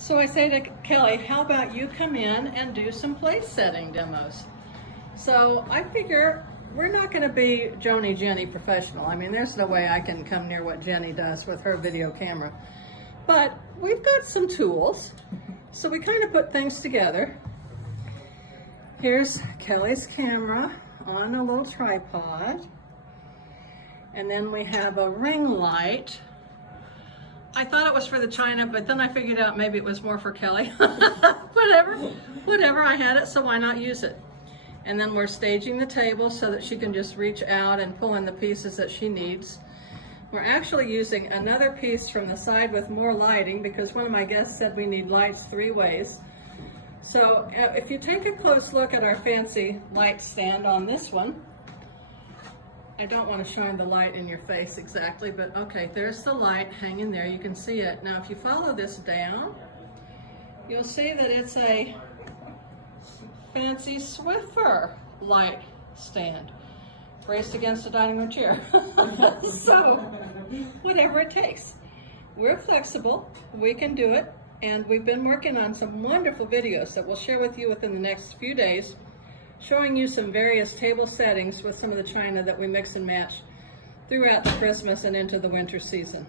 So I say to Kelly, how about you come in and do some place setting demos? So I figure we're not going to be Joni Jenny professional. I mean, there's no way I can come near what Jenny does with her video camera. But we've got some tools. So we kind of put things together. Here's Kelly's camera on a little tripod. And then we have a ring light. I thought it was for the china, but then I figured out maybe it was more for Kelly. Whatever, I had it, so why not use it? And then we're staging the table so that she can just reach out and pull in the pieces that she needs. We're actually using another piece from the side with more lighting because one of my guests said we need lights 3 ways. So if you take a close look at our fancy light stand on this one, I don't want to shine the light in your face exactly, but okay, there's the light hanging there. You can see it. Now, if you follow this down, you'll see that it's a fancy Swiffer light stand braced against a dining room chair. So, whatever it takes. We're flexible, we can do it, and we've been working on some wonderful videos that we'll share with you within the next few days, showing you some various table settings with some of the china that we mix and match throughout the Christmas and into the winter season.